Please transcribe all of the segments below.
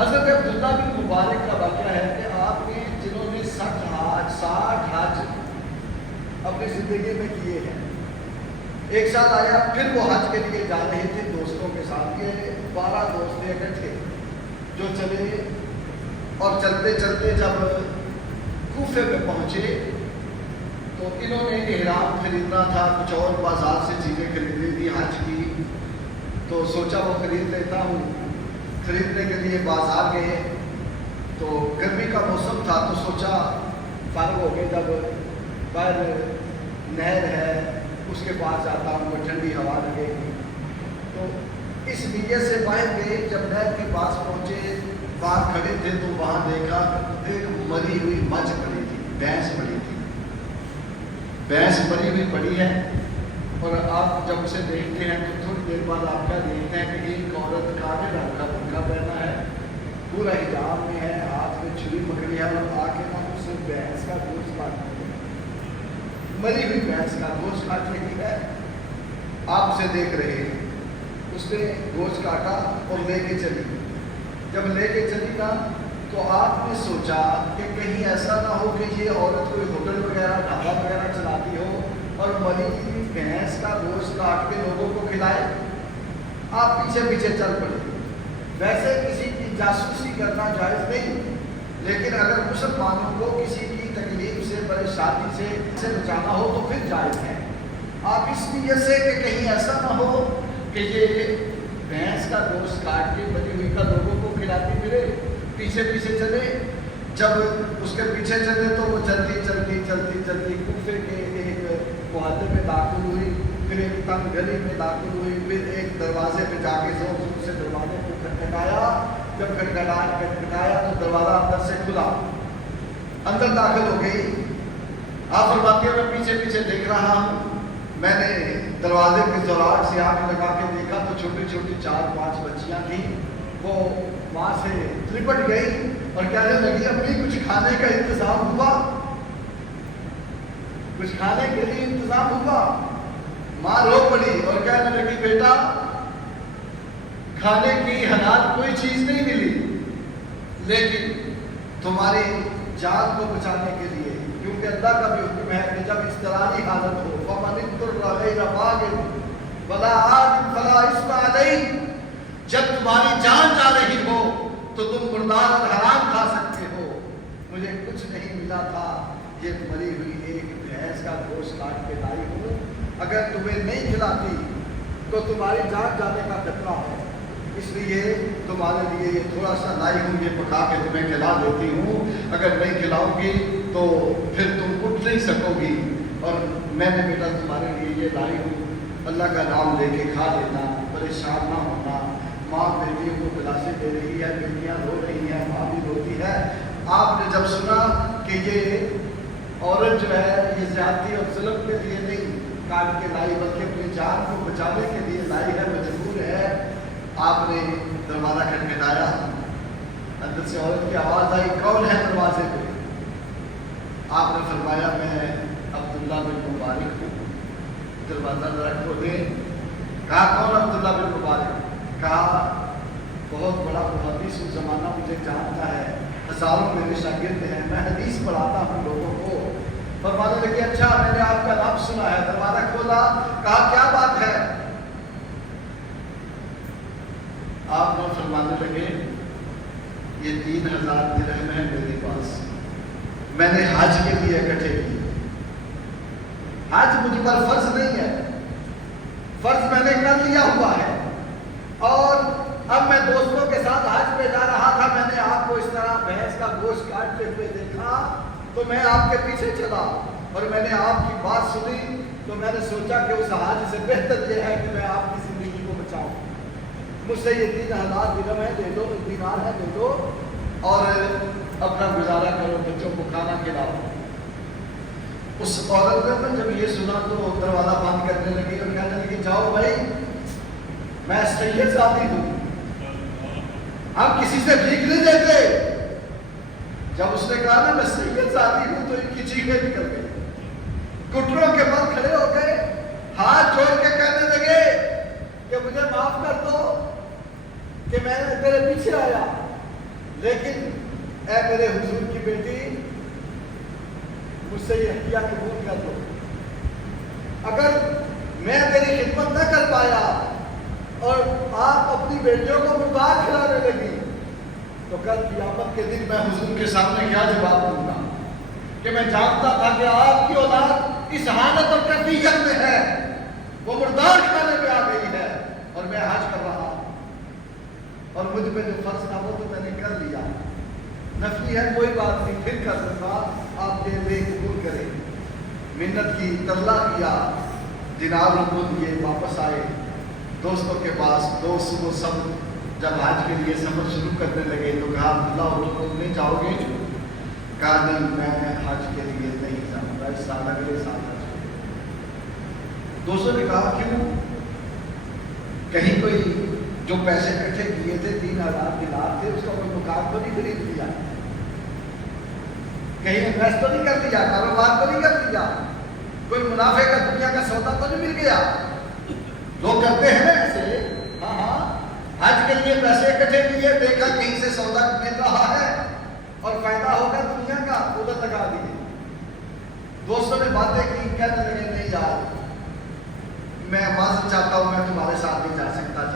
حضرت عبداللہ بن مبارک کا واقعہ ہے کہ آپ نے جنہوں نے 60 حج اپنی زندگی میں کیے ہیں، ایک سال آیا پھر وہ حج کے لیے جا رہے تھے دوستوں کے ساتھ، یہ 12 دوست اکٹھے جو چلے، اور چلتے چلتے جب کوفے میں پہنچے تو انہوں نے احرام خریدنا تھا، کچھ اور بازار سے چیزیں خریدنی تھی حج کی، تو سوچا وہ خرید لیتا ہوں۔ خریدنے کے لیے بازار گئے تو گرمی کا موسم تھا، تو سوچا فارغ ہو گئے، جب باہر نہر ہے اس کے پاس جاتا ہوں، وہ ٹھنڈی ہوا لگے گی، تو اس نیت سے باہر گئے۔ جب نہر کے پاس پہنچے، باہر کھڑے تھے تو وہاں دیکھا ایک مری ہوئی مجھ پڑی تھی، بھینس پڑی تھی، بھینس مری ہوئی پڑی ہے۔ اور آپ جب اسے دیکھتے ہیں تو تھوڑی دیر بعد آپ کیا دیکھتے ہیں کہ ایک عورت کالے رنگ کا برقع پہنا ہے، پورا حجاب میں ہے، ہاتھ میں چھری پکڑی ہے، اور آ کے نا اسے بھینس کا گوشت کاٹ رہی ہے، مری ہوئی بھینس کا گوشت کاٹ رہی ہے۔ آپ اسے دیکھ رہے ہیں، اس نے گوشت کاٹا اور لے کے چلی۔ جب لے کے چلی نا تو آپ نے سوچا کہ کہیں ایسا نہ ہو کہ یہ عورت کوئی ہوٹل وغیرہ ڈھابا وغیرہ چلاتی ہو اور مری ہوئی بھینس کا گوشت کاٹ کے لوگوں کو کھلائے۔ آپ پیچھے پیچھے چل پڑے۔ ویسے کسی کی جاسوسی کرنا جائز نہیں، لیکن اگر مسلمانوں کو کسی کی تکلیف سے، پریشانی سے بچانا ہو تو پھر جائز ہے۔ آپ اس نیت سے کہ کہیں ایسا نہ ہو کہ یہ بھینس کا گوشت کاٹ کے مری ہوئی کا لوگوں کو کھلاتی پھرے، پیچھے پیچھے چلے۔ جب اس کے پیچھے چلے تو وہ چلتی چلتی چلتی چلتی کوفے کے ایک محلے میں داخل ہوئی، پھر ایک تنگ گلی میں داخل ہوئی، پھر ایک دروازے پہ جا کے زور زور سے دروازے کو کھٹکھٹایا۔ جب کھٹکھٹایا تو دروازہ اندر سے کھلا، اندر داخل ہو گئی۔ آپ فرماتے ہیں میں پیچھے پیچھے دیکھ رہا ہوں، میں نے دروازے کے زوراٹ سے آنکھ لگا کے دیکھا تو چھوٹی چھوٹی 4-5 بچیاں تھیں، وہ وہاں سے لپٹ گئی اور کہنے لگی امی کچھ کھانے کا انتظام ہوا، کچھ کھانے کے لیے انتظام ہوا۔ ماں رو پڑی اور کہنے لگی بیٹا کھانے کی حلال کوئی چیز نہیں ملی، لیکن تمہاری جان کو بچانے کے لیے، کیونکہ اللہ کا بھی حکم ہے کہ جب اضطراری حالت ہو فَمَنِ اضْطُرَّ غَيْرَ بَاغٍ وَلَا عَادٍ فَلَا إِثْمَ عَلَيْهِ، جب تمہاری جان جا رہی ہو تو تم مردار اور حرام کھا سکتے ہو۔ مجھے کچھ نہیں ملا تھا، یہ مری ہوئی ایک بھینس کا گوشت کاٹ کے لائی ہوں، اگر تمہیں نہیں کھلاتی تو تمہاری جان جانے کا خطرہ ہے، اس لیے تمہارے لیے یہ تھوڑا سا لائی ہوں، یہ پکا کے تمہیں کھلا دیتی ہوں، اگر نہیں کھلاؤں گی تو پھر تم اٹھ نہیں سکو گی، اور میں نے بیٹا تمہارے لیے یہ لائی ہوں، اللہ کا نام لے کے کھا لینا، پریشان نہ ہونا۔ ماں بیٹیوں کو گلاسے دے رہی ہے، بیٹیاں رو رہی ہیں، ماں بھی روتی ہے۔ آپ نے جب سنا کہ یہ عورت جو ہے یہ زیادتی اور ظلم کے لیے نہیں کاٹ کے لائی بلکہ اپنی جان کو بچانے کے لیے لائی ہے، مجبور ہے، آپ نے دروازہ کھٹکھٹایا، اندر سے عورت کی آواز آئی کون ہے دروازے پہ؟ آپ نے فرمایا میں عبداللہ بن مبارک ہوں، دروازہ ذرا کھولے۔ کہا کون عبداللہ بن مبارک؟ کہا بہت بڑا محدث اس زمانہ مجھے جانتا ہے، ہزاروں میرے شاگرد ہیں، میں حدیث پڑھاتا ہوں لوگوں کو۔ فرمانے لگے اچھا میں نے آپ کا نام سنا ہے۔ دروازہ کھولا، کہا کیا بات ہے؟ آپ نے فرمانے لگے یہ 3000 درہم ہے میرے پاس، میں نے حج کے لیے اکٹھے کی، حج مجھ پر فرض نہیں ہے، فرض میں نے کر لیا ہوا ہے، اور اب میں دوستوں کے ساتھ حج پہ جا رہا تھا، میں نے آپ کو اس طرح بھینس کا گوشت کاٹتے ہوئے دیکھا تو میں آپ کے پیچھے چلا، اور میں نے آپ کی بات سنی تو میں نے سوچا کہ اس حج سے بہتر یہ ہے کہ میں آپ کی زندگی کو بچاؤں، مجھ سے یہ 3000 درہم ہے دے دو، دینار ہے دے دو، اور اپنا گزارا کرو، بچوں کو کھانا کھلاؤ۔ اس عورت نے جب یہ سنا تو دروازہ بند کرنے لگی اور کہنے لگی جاؤ بھائی میں سید ذاتی ہوں، ہم کسی سے بھیک نہیں دیتے۔ جب اس نے کہا نا میں سید ذاتی ہوں تو ان کی چیخیں نکل گئی، گھٹنوں کے بل کھڑے ہو گئے، ہاتھ جوڑ کے کہنے لگے کہ مجھے معاف کر دو کہ میں نے تیرے پیچھے آیا، لیکن اے میرے حضور کی بیٹی مجھ سے یہ ہدیہ قبول کر دو. اگر میں تیری خدمت نہ کر پایا اور آپ اپنی بیٹیوں کو مردار کھلانے لگی تو کل قیامت کے دن میں حضور کے سامنے کیا جواب دوں گا کہ میں جانتا تھا کہ آپ کی اولاد اس حالت اور کیفیت میں ہے, وہ مردار کھانے پہ آ گئی ہے اور میں حج کر رہا ہوں اور مجھ پہ جو فرض تھا وہ تو میں نے کر لیا, نفلی ہے کوئی بات نہیں پھر کر دوں گا, آپ کے لیے قبول کریں. منت کی, ترلا کیا, دینار روپے دیے, واپس آئے دوستوں کے پاس. دوست وہ سب جب حج کے لیے سفر شروع کرنے لگے تو کہا عبداللہ تم نہیں جاؤ گے؟ کہا نہیں میں حج کے لیے نہیں جاؤں گا, اس سال اگلے سال حج. دوستوں نے کہا کیوں؟ کہیں کوئی جو پیسے اکٹھے کیے تھے 3000 دینار تھے اس کا کوئی مقام تو نہیں خرید لیا, کہیں انویسٹ تو نہیں کر دیا, کاروبار تو نہیں کر دیا, کوئی منافع کا دنیا کا سودا تو نہیں مل گیا؟ لوگ کرتے ہیں نا ایسے. ہاں ہاں حج کے لیے پیسے اکٹھے کیے, دیکھا کہیں سے سودا مل رہا ہے اور فائدہ ہوگا دنیا کا, ادھر لگا دیے. دوستوں نے باتیں کی, کہنے لگے نہیں یار میں معذرت چاہتا ہوں, میں تمہارے ساتھ نہیں جا سکتا.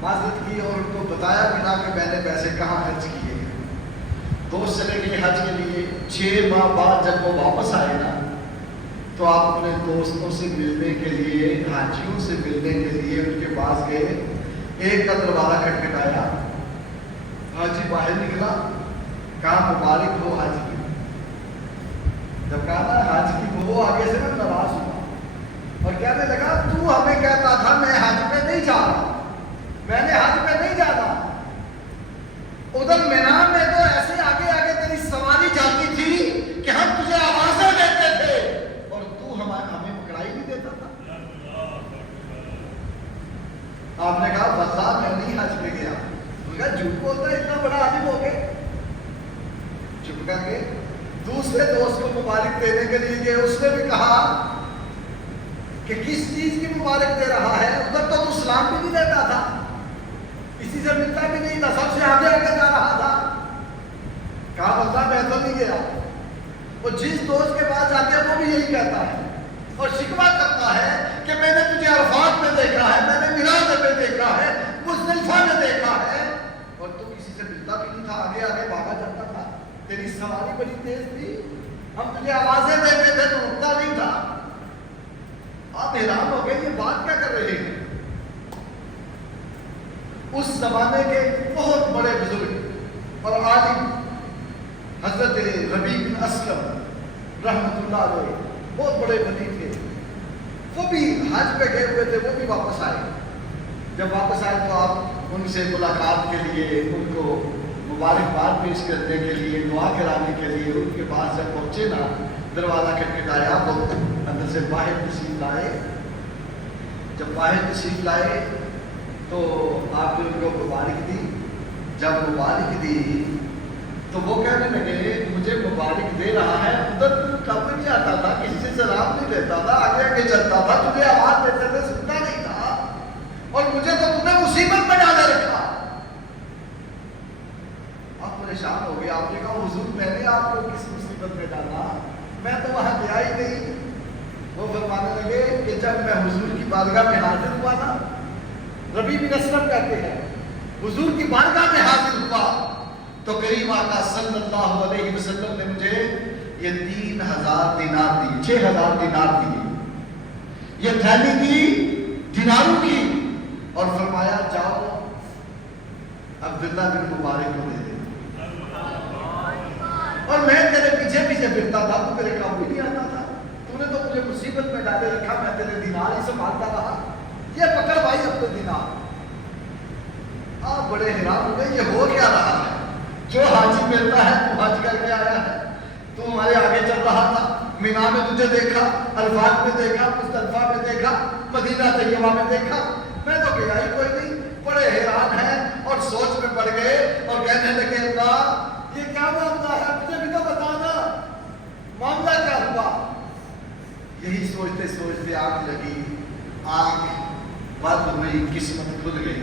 معذرت کی اور ان کو بتایا بنا کہ میں نے پیسے کہاں خرچ کیے. دوست چلے گئے حج کے لیے. 6 ماہ بعد جب وہ واپس آئے نا تو آپ اپنے دوستوں سے ملنے کے لیے, حاجیوں سے ملنے کے لیے ان کے پاس گئے. ایک کا دروازہ کھٹکھٹایا, حاجی باہر نکلا, کہا مبارک ہو حاجی کی. جب کہا نا حج کی وہ آگے سے میں ناراض ہوا اور کہنے لگا تو ہمیں کہتا تھا میں حج پہ نہیں جا رہا, میں نے حج پہ نہیں جانا. ادھر مینا میں تو ایسے آگے آگے تیری سواری جاتی تھی کہ ہم تجھے آوازیں دیتے تھے اور تو ہمیں پکڑائی نہیں دیتا تھا. آپ نے کہا واللہ میں نہیں حج پہ گیا. انہوں نے کہا جھوٹ بولتا ہے, اتنا بڑا عالم ہو گئے. چپ کر کے دوسرے دوست کو مبارک دینے کے لیے گئے. اس نے بھی کہا کہ کس چیز کی مبارک دے رہا ہے, ادھر تو سلام بھی نہیں دیتا تھا, کسی سے ملتا بھی نہیں تھا, سب سے آگے آگے جا رہا تھا. کہا واللہ میں تو نہیں گیا. وہ جس دوست کے پاس جاتے ہیں وہ بھی یہی کہتا ہے اور شکوہ کرتا ہے کہ میں نے تجھے عرفات میں دیکھا ہے, میں نے میراث میں دیکھا ہے, مزدلفہ میں دیکھا ہے اور تو کسی سے ملتا بھی نہیں تھا, آگے آگے بھاگا جاتا تھا. تیری سواری بڑی تیز تھی, ہم تجھے آوازیں دیتے تھے تو رکتا نہیں تھا. آپ حیران ہو گئے یہ بات کیا کر رہے ہیں. اس زمانے کے بہت بڑے بزرگ اور عالم حضرت ربیع بن اسلم رحمۃ اللہ علیہ, بہت بڑے ولی تھے. وہ بھی حج پہ گئے ہوئے تھے, وہ بھی واپس آئے. جب واپس آئے تو آپ ان سے ملاقات کے لیے, ان کو مبارکباد پیش کرنے کے لیے, دعا کرانے کے لیے ان کے پاس جب پہنچے نا, دروازہ کھٹکھٹایا تو اندر سے باہر تشریف لائے. جب باہر تشریف لائے تو آپ نے ان کو مبارک دی. جب مبارک دی تو وہ کہنے لگے مجھے مبارک دے رہا ہے, ادھر کب نہیں آتا تھا, کسی سے سلام نہیں دیتا تھا, آگے آگے چلتا تھا, تجھے آواز دیتے تھے سنتا نہیں تھا اور مجھے تو تم نے مصیبت میں ڈالے رکھا. آپ پریشان ہو گئے. آپ نے کہا حضور میں نے آپ کو کس مصیبت میں ڈالا, میں تو وہاں گیا ہی نہیں. وہ فرمانے لگے کہ جب میں حضور کی بارگاہ میں حاضر ہوا نا, ربیع بن اسلم کہتے ہیں حضور کی بارگاہ میں حاضر ہوا تو کریم آقا صلی اللہ علیہ وسلم نے مجھے یہ 3000 دینار دی, 6000 دینار دی, یہ تھیلی دی دیناروں کی اور فرمایا جاؤ عبداللہ بن مبارک کو دے دے. اور میں تیرے پیچھے پیچھے پھرتا تھا, تو میرے قابو نہیں آتا تھا, تو نے تو مجھے مصیبت میں ڈالے رکھا, میں تیرے دینار ہی سنبھالتا رہا. یہ پکڑ بھائی اپنے دینار. آپ بڑے حیران ہو گئے یہ ہو کیا رہا ہے. جو حاجی ملتا ہے تو حج کر کے آیا ہے, تو ہمارے آگے چل رہا تھا, مینا میں تجھے دیکھا, عرفات میں دیکھا, مزدلفہ میں دیکھا, مدینہ طیبہ میں دیکھا, میں تو گیا ہی کوئی نہیں. بڑے حیران ہیں اور سوچ میں پڑ گئے اور کہنے لگے اللہ یہ کیا معاملہ ہے, مجھے بھی تو بتانا معاملہ کیا ہوا. یہی سوچتے سوچتے آنکھ لگی, آنکھ بند ہوئی, قسمت کھل گئی.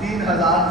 3000